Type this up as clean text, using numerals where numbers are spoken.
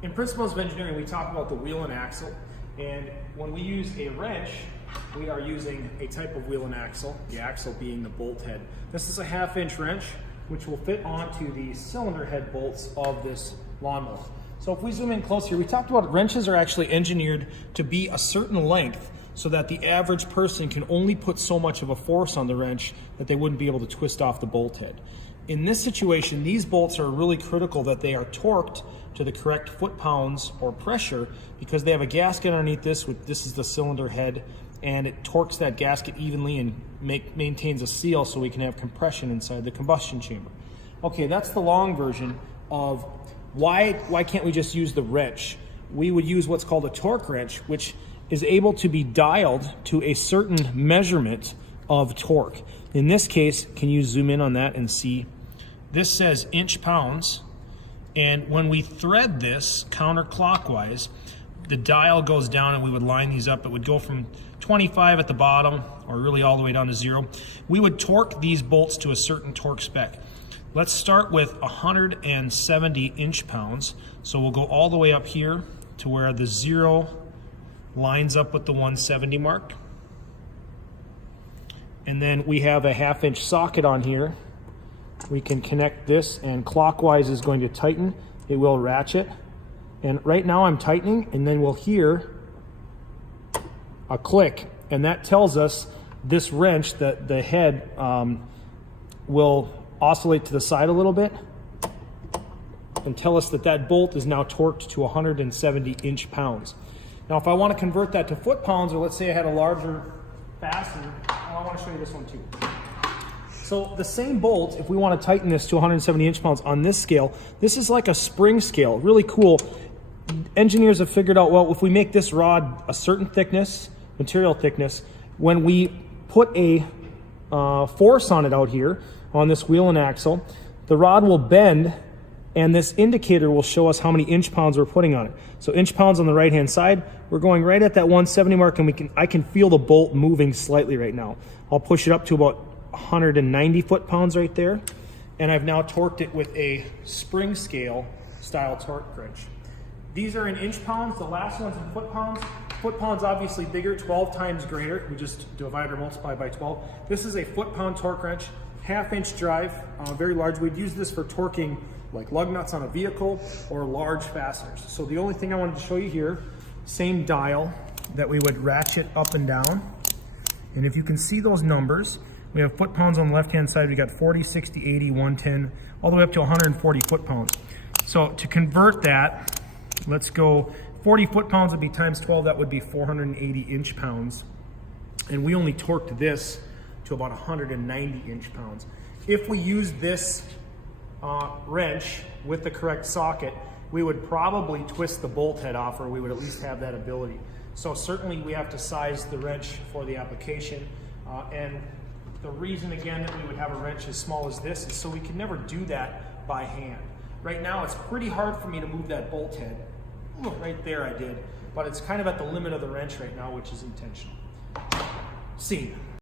In Principles of Engineering, we talk about the wheel and axle, and when we use a wrench, we are using a type of wheel and axle, the axle being the bolt head. This is a 1/2-inch wrench, which will fit onto the cylinder head bolts of this lawnmower. So if we zoom in close here, we talked about wrenches are actually engineered to be a certain length so that the average person can only put so much of a force on the wrench that they wouldn't be able to twist off the bolt head. In this situation, these bolts are really critical that they are torqued to the correct foot-pounds or pressure, because they have a gasket underneath this. This is the cylinder head, and it torques that gasket evenly and maintains a seal so we can have compression inside the combustion chamber. Okay, that's the long version of why can't we just use the wrench? We would use what's called a torque wrench, which is able to be dialed to a certain measurement of torque. In this case, can you zoom in on that and see? This says inch-pounds, and when we thread this counterclockwise, the dial goes down and we would line these up. It would go from 25 at the bottom, or really all the way down to 0. We would torque these bolts to a certain torque spec. Let's start with 170 inch-pounds. So we'll go all the way up here to where the 0 lines up with the 170 mark. And then we have a 1/2-inch socket on here. We can connect this, and clockwise is going to tighten. It will ratchet. And right now I'm tightening, and then we'll hear a click, and that tells us this wrench, that the head will oscillate to the side a little bit and tell us that that bolt is now torqued to 170 inch-pounds. Now if I want to convert that to foot-pounds, or let's say I had a larger fastener, I want to show you this one too. So the same bolt, if we want to tighten this to 170 inch-pounds on this scale, this is like a spring scale, really cool. Engineers have figured out, well, if we make this rod a certain thickness, material thickness, when we put a force on it out here, on this wheel and axle, the rod will bend, and this indicator will show us how many inch-pounds we're putting on it. So inch-pounds on the right-hand side, we're going right at that 170 mark, and I can feel the bolt moving slightly right now. I'll push it up to about 190 foot-pounds right there, and I've now torqued it with a spring scale style torque wrench. These are in inch-pounds, the last one's in foot-pounds. Foot-pounds obviously bigger, 12 times greater. We just divide or multiply by 12. This is a foot-pound torque wrench, 1/2-inch drive, very large. We'd use this for torquing like lug nuts on a vehicle or large fasteners. So the only thing I wanted to show you here, same dial that we would ratchet up and down. And if you can see those numbers, we have foot-pounds on the left-hand side. We got 40, 60, 80, 110, all the way up to 140 foot-pounds. So to convert that, let's go 40 foot-pounds would be times 12. That would be 480 inch-pounds. And we only torqued this to about 190 inch-pounds. If we use this wrench with the correct socket, we would probably twist the bolt head off, or we would at least have that ability. So certainly we have to size the wrench for the application. And the reason, again, that we would have a wrench as small as this is so we can never do that by hand. Right now, it's pretty hard for me to move that bolt head. Right there I did, but it's kind of at the limit of the wrench right now, which is intentional. Scene.